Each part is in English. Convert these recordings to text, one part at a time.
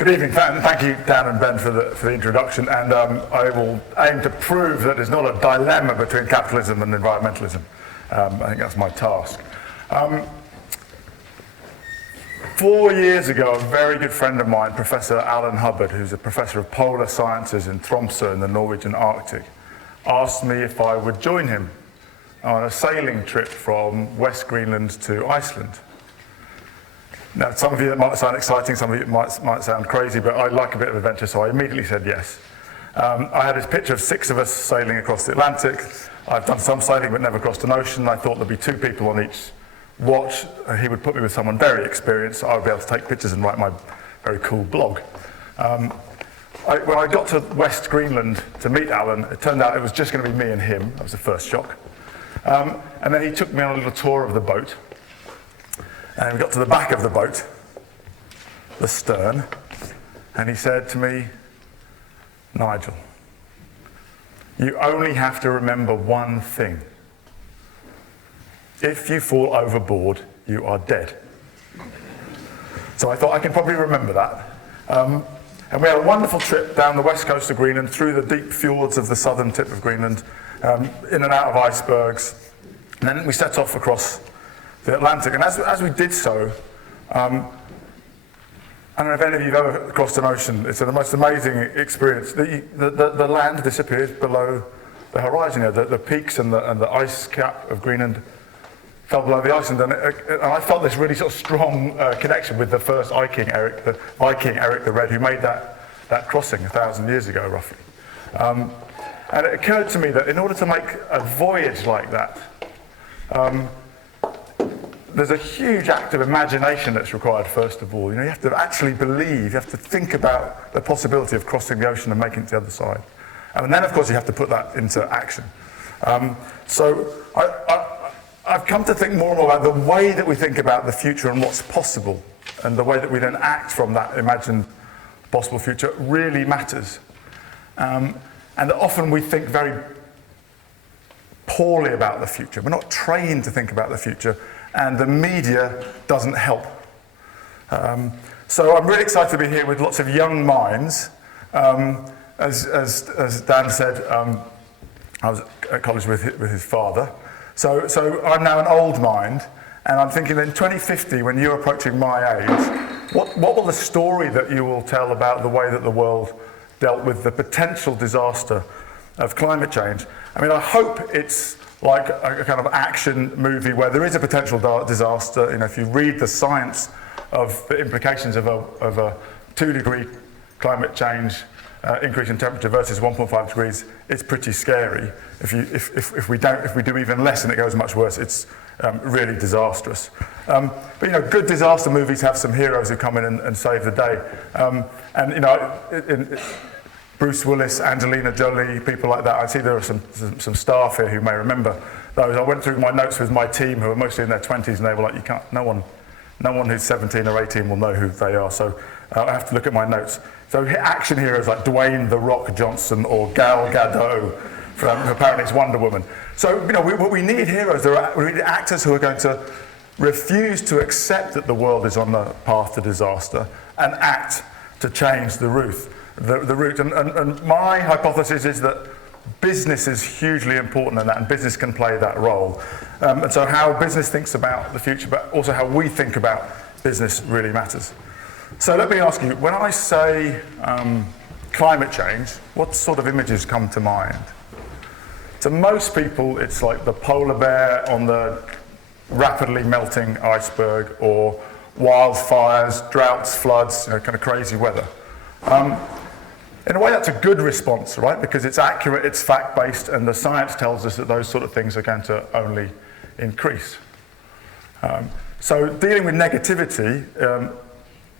Good evening, thank you, Dan and Ben, for the introduction, and I will aim to prove that there's not a dilemma between capitalism and environmentalism. I think that's my task. 4 years ago, a very good friend of mine, Professor Alan Hubbard, who's a professor of polar sciences in Tromsø in the Norwegian Arctic, asked me if I would join him on a sailing trip from West Greenland to Iceland. Now, some of you that might sound exciting, some of you might sound crazy, but I like a bit of adventure, so I immediately said yes. I had this picture of 6 of us sailing across the Atlantic. I've done some sailing but never crossed an ocean. I thought there'd be 2 people on each watch. He would put me with someone very experienced, so I would be able to take pictures and write my very cool blog. When I got to West Greenland to meet Alan, it turned out it was just going to be me and him. That was the first shock. And then he took me on a little tour of the boat. And we got to the back of the boat, the stern, and he said to me, Nigel, you only have to remember one thing. If you fall overboard, you are dead. So I thought I can probably remember that. And we had a wonderful trip down the west coast of Greenland, through the deep fjords of the southern tip of Greenland, in and out of icebergs. And then we set off across the Atlantic, and as we did so, I don't know if any of you have ever crossed an ocean. It's the most amazing experience. The land disappears below the horizon. You know, the peaks and the ice cap of Greenland fell below the ice, and I felt this really sort of strong connection with the first Viking, Eric the Red, who made that crossing 1,000 years ago, roughly. And it occurred to me that in order to make a voyage like that, there's a huge act of imagination that's required, first of all. You know, you have to actually believe, you have to think about the possibility of crossing the ocean and making it to the other side. And then, of course, you have to put that into action. So I've come to think more and more about the way that we think about the future and what's possible, and the way that we then act from that imagined possible future really matters. And often we think very poorly about the future. We're not trained to think about the future, and the media doesn't help. So I'm really excited to be here with lots of young minds. As Dan said, I was at college with his father. So I'm now an old mind, and I'm thinking in 2050, when you're approaching my age, what will the story that you will tell about the way that the world dealt with the potential disaster of climate change? I mean, I hope it's like a kind of action movie where there is a potential disaster. You know, if you read the science of the implications of a 2-degree climate change increase in temperature versus 1.5 degrees, it's pretty scary. If we do even less and it goes much worse, it's really disastrous. But you know, good disaster movies have some heroes who come in and save the day. And you know, Bruce Willis, Angelina Jolie, people like that. I see there are some staff here who may remember those. I went through my notes with my team, who are mostly in their 20s, and they were like, no one who's 17 or 18 will know who they are. So I have to look at my notes. So action heroes like Dwayne "The Rock" Johnson or Gal Gadot, from apparently it's Wonder Woman. So you know, what we need heroes. We need actors who are going to refuse to accept that the world is on the path to disaster and act to change the route. And my hypothesis is that business is hugely important in that, and business can play that role. And so how business thinks about the future, but also how we think about business really matters. So let me ask you, when I say climate change, what sort of images come to mind? To most people, it's like the polar bear on the rapidly melting iceberg, or wildfires, droughts, floods, you know, kind of crazy weather. In a way, that's a good response, right? Because it's accurate, it's fact-based, and the science tells us that those sort of things are going to only increase. So dealing with negativity,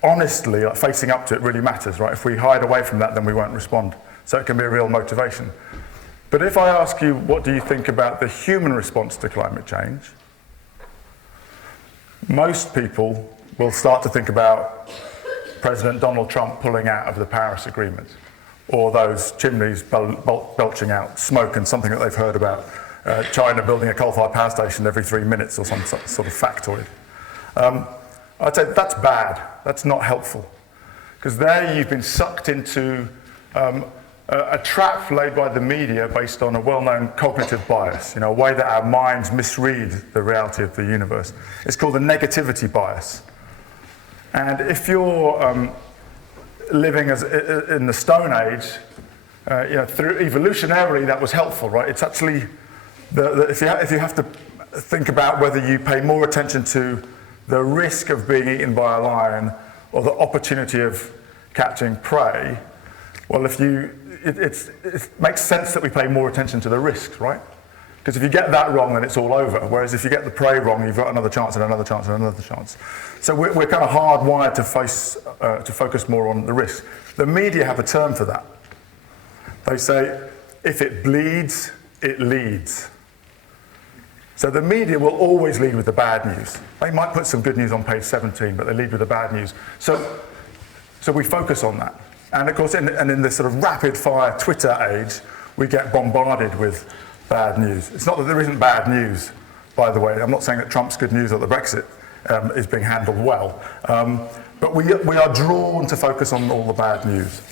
honestly, like facing up to it really matters, right? If we hide away from that, then we won't respond. So it can be a real motivation. But if I ask you, what do you think about the human response to climate change? Most people will start to think about President Donald Trump pulling out of the Paris Agreement, or those chimneys belching out smoke, and something that they've heard about China building a coal-fired power station every 3 minutes, or some sort of factoid. I'd say that's bad. That's not helpful. Because there you've been sucked into a trap laid by the media based on a well-known cognitive bias, a way that our minds misread the reality of the universe. It's called the negativity bias. And if you're living in the Stone Age, through evolutionarily that was helpful, right? It's actually, if you have to think about whether you pay more attention to the risk of being eaten by a lion or the opportunity of catching prey, well, it makes sense that we pay more attention to the risks, right? Because if you get that wrong, then it's all over. Whereas if you get the prey wrong, you've got another chance and another chance and another chance. So we're kind of hardwired to focus more on the risks. The media have a term for that. They say, if it bleeds, it leads. So the media will always lead with the bad news. They might put some good news on page 17, but they lead with the bad news. So we focus on that. And of course, in this sort of rapid-fire Twitter age, we get bombarded with bad news. It's not that there isn't bad news, by the way. I'm not saying that Trump's good news or that Brexit is being handled well. But we are drawn to focus on all the bad news.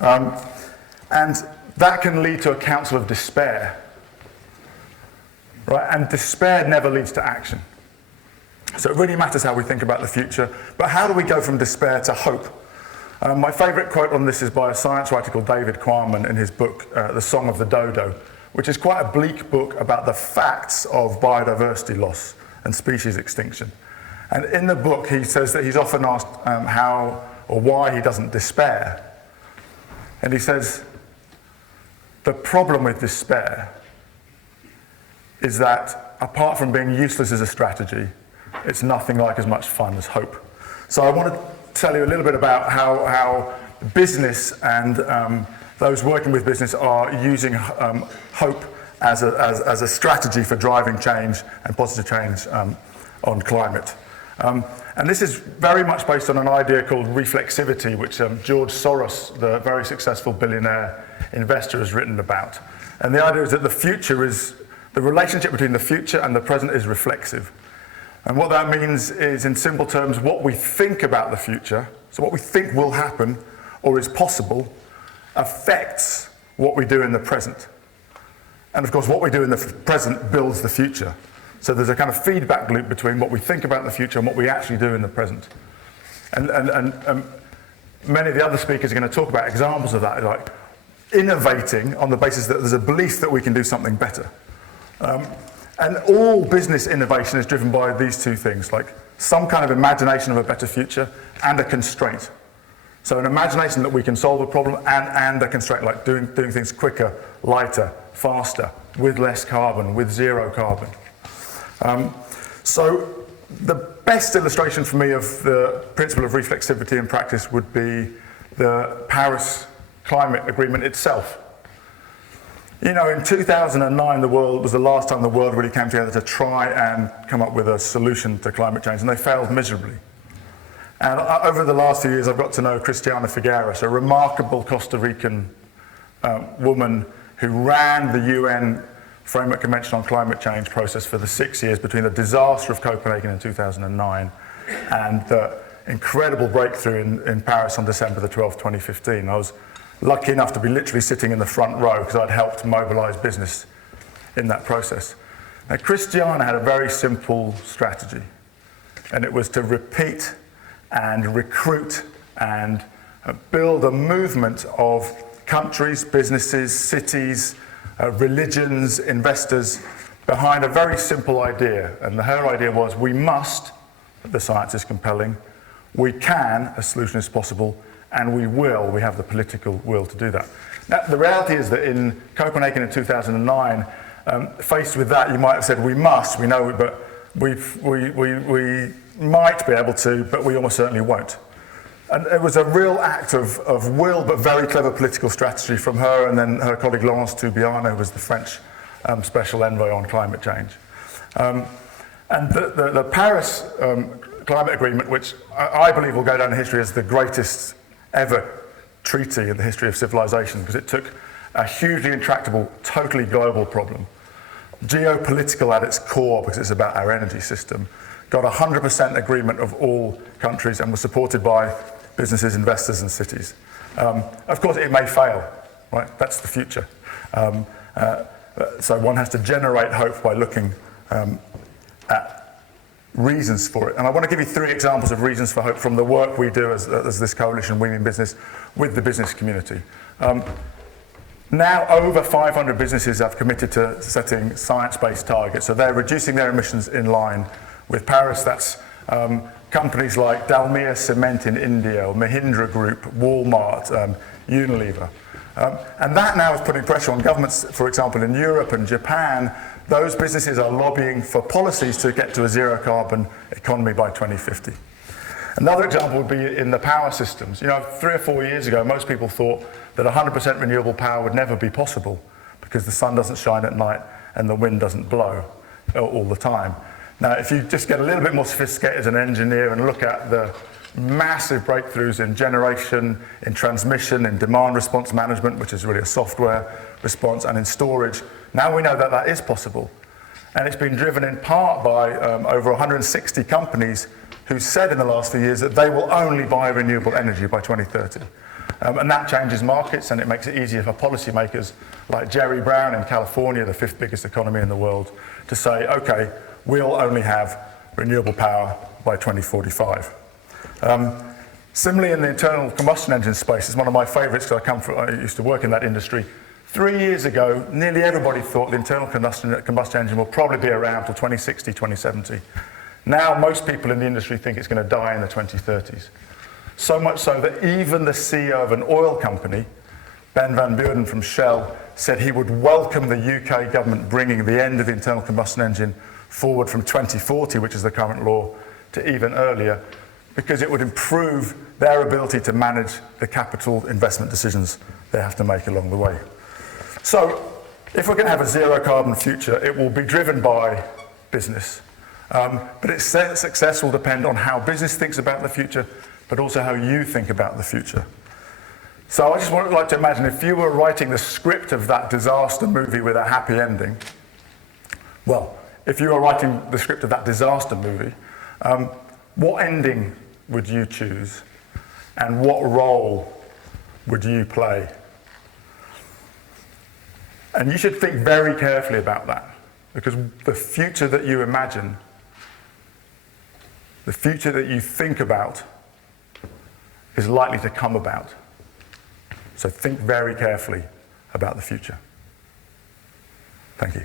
And that can lead to a council of despair. Right? And despair never leads to action. So it really matters how we think about the future. But how do we go from despair to hope? My favourite quote on this is by a science writer called David Quammen in his book, The Song of the Dodo, which is quite a bleak book about the facts of biodiversity loss and species extinction. And in the book, he says that he's often asked how or why he doesn't despair. And he says, the problem with despair is that apart from being useless as a strategy, it's nothing like as much fun as hope. So I want to tell you a little bit about how business and those working with business are using hope as a strategy for driving change and positive change on climate. And this is very much based on an idea called reflexivity, which George Soros, the very successful billionaire investor, has written about. And the idea is that the relationship between the future and the present is reflexive. And what that means is, in simple terms, what we think about the future, so what we think will happen or is possible, affects what we do in the present. And of course, what we do in the present builds the future. So there's a kind of feedback loop between what we think about in the future and what we actually do in the present. And many of the other speakers are going to talk about examples of that, like innovating on the basis that there's a belief that we can do something better. And all business innovation is driven by these two things, like some kind of imagination of a better future and a constraint. So an imagination that we can solve a problem and a constraint, like doing things quicker, lighter, faster, with less carbon, with zero carbon. So the best illustration for me of the principle of reflexivity in practice would be the Paris Climate Agreement itself. In 2009, the world was the last time the world really came together to try and come up with a solution to climate change, and they failed miserably. And over the last few years, I've got to know Christiana Figueres, a remarkable Costa Rican woman who ran the UN Framework Convention on Climate Change process for the 6 years between the disaster of Copenhagen in 2009 and the incredible breakthrough in Paris on December the 12th, 2015. I was lucky enough to be literally sitting in the front row because I'd helped mobilize business in that process. Now, Christiana had a very simple strategy, and it was to repeat and recruit and build a movement of countries, businesses, cities, religions, investors behind a very simple idea. And her idea was, we must, the science is compelling, we can, a solution is possible, and we have the political will to do that. Now, the reality is that in Copenhagen in 2009, faced with that, you might have said, we must, we know, but we might be able to, but we almost certainly won't. And it was a real act of will, but very clever political strategy from her and then her colleague Laurence Toubiana, who was the French special envoy on climate change. And the Paris Climate Agreement, which I believe will go down in history as the greatest ever treaty in the history of civilization, because it took a hugely intractable, totally global problem, geopolitical at its core, because it's about our energy system, got 100% agreement of all countries and was supported by businesses, investors, and cities. Of course, it may fail, right? That's the future. So one has to generate hope by looking at reasons for it. And I want to give you 3 examples of reasons for hope from the work we do as this coalition, We Mean Business, with the business community. Now over 500 businesses have committed to setting science-based targets. So they're reducing their emissions in line with Paris. That's companies like Dalmia Cement in India, or Mahindra Group, Walmart, Unilever. And that now is putting pressure on governments, for example, in Europe and Japan. Those businesses are lobbying for policies to get to a zero-carbon economy by 2050. Another example would be in the power systems. 3 or 4 years ago, most people thought that 100% renewable power would never be possible because the sun doesn't shine at night and the wind doesn't blow all the time. Now, if you just get a little bit more sophisticated as an engineer and look at the massive breakthroughs in generation, in transmission, in demand response management, which is really a software response, and in storage, now we know that that is possible. And it's been driven in part by over 160 companies who said in the last few years that they will only buy renewable energy by 2030. And that changes markets, and it makes it easier for policymakers like Jerry Brown in California, the 5th biggest economy in the world, to say, okay, we'll only have renewable power by 2045. Similarly, in the internal combustion engine space, it's one of my favorites because I used to work in that industry. 3 years ago, nearly everybody thought the internal combustion engine will probably be around till 2060, 2070. Now, most people in the industry think it's going to die in the 2030s. So much so that even the CEO of an oil company, Ben van Beurden from Shell, said he would welcome the UK government bringing the end of the internal combustion engine forward from 2040, which is the current law, to even earlier, because it would improve their ability to manage the capital investment decisions they have to make along the way. So, if we're going to have a zero-carbon future, it will be driven by business. But its success will depend on how business thinks about the future, but also how you think about the future. So I just would like to imagine if you were writing the script of that disaster movie with a happy ending, well, if you were writing the script of that disaster movie, what ending would you choose? And what role would you play? And you should think very carefully about that, because the future that you imagine, the future that you think about, is likely to come about. So think very carefully about the future. Thank you.